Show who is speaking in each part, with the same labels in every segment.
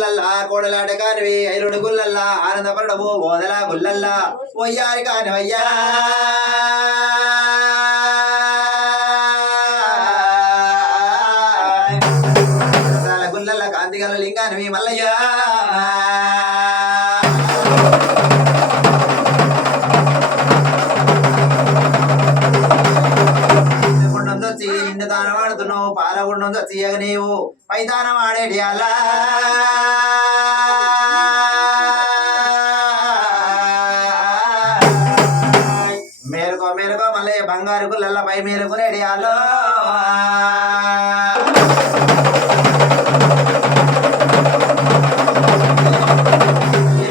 Speaker 1: గుల్లల్లా కోడలాట కానివి ఐలుడు గుల్లల్లా ఆనందపడవు ఓదల గుల్లల్లా వయ్యారి కానివయ్యా గుల్లల్లా గుల్లల్ల కాంతిగల లింగానివి మల్లయ్యా. నీవు మైదానం ఆడేటి అలా. మేలుకో మేలుకో మళ్ళీ బంగారు గుల్లల్ల పై మేలుకునేటి అల్లో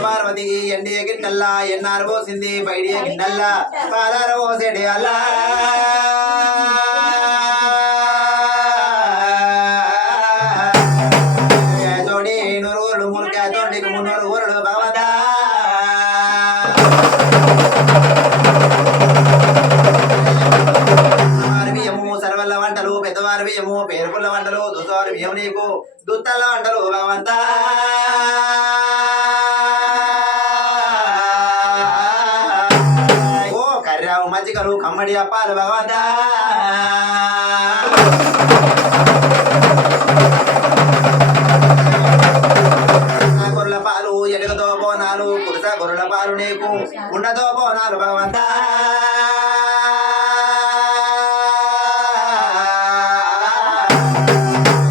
Speaker 1: పార్వతికి పోసింది బయట గిన్నెల్లా పాలార పోసేటి అల్లా కర్రావు మజ్జిగలు కమ్మడి అప్పాలు భగవంతా గొర్రెల పాలు ఎలుగుతో బోనాలు కురుస గొర్రెల పాలు నీకు ఉండతో బోనాలు భగవంతా.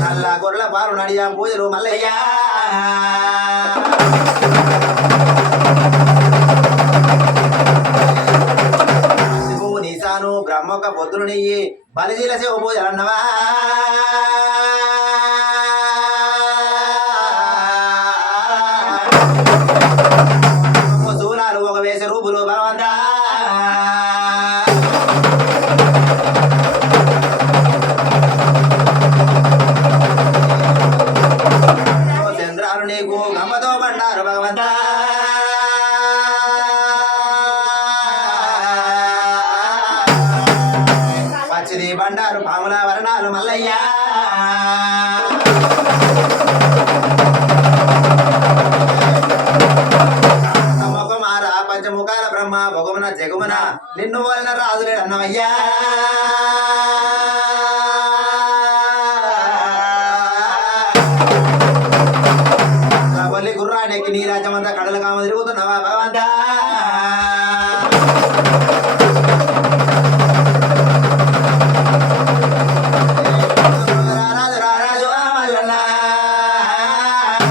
Speaker 1: నల్ల గొర్రెల పాలు నడియా పూజలు మల్లయ్యా. నీసాను బ్రహ్మొక్క పొద్దులు నెయ్యి బలిజీల శివ పచ్చిది బండారు పాముల వర్ణాలు మల్లయ్యా. ముఖమార పంచముఖాల బ్రహ్మ భగమున జగమున నిన్ను వలన రాజులే అన్నమయ్యా. బలి గుర్రానికి నీ రాజ్యమంతా కడలు కామ తిరుగుతున్నావా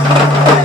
Speaker 1: Thank you.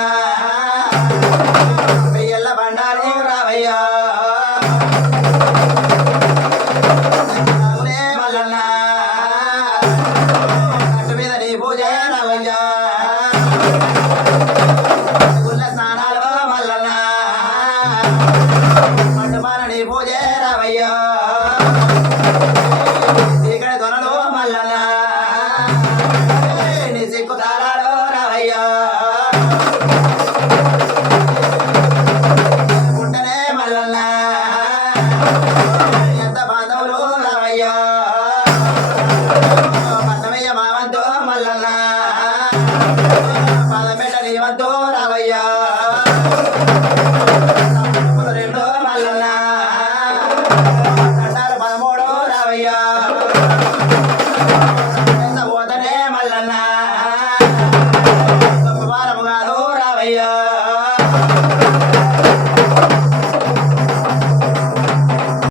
Speaker 1: పట్టుమలని పూజేరవయ్యా. ఇక్కడ దొరలు మల్లన్న. నీ సిక్కు తారాలు రవయ్యా.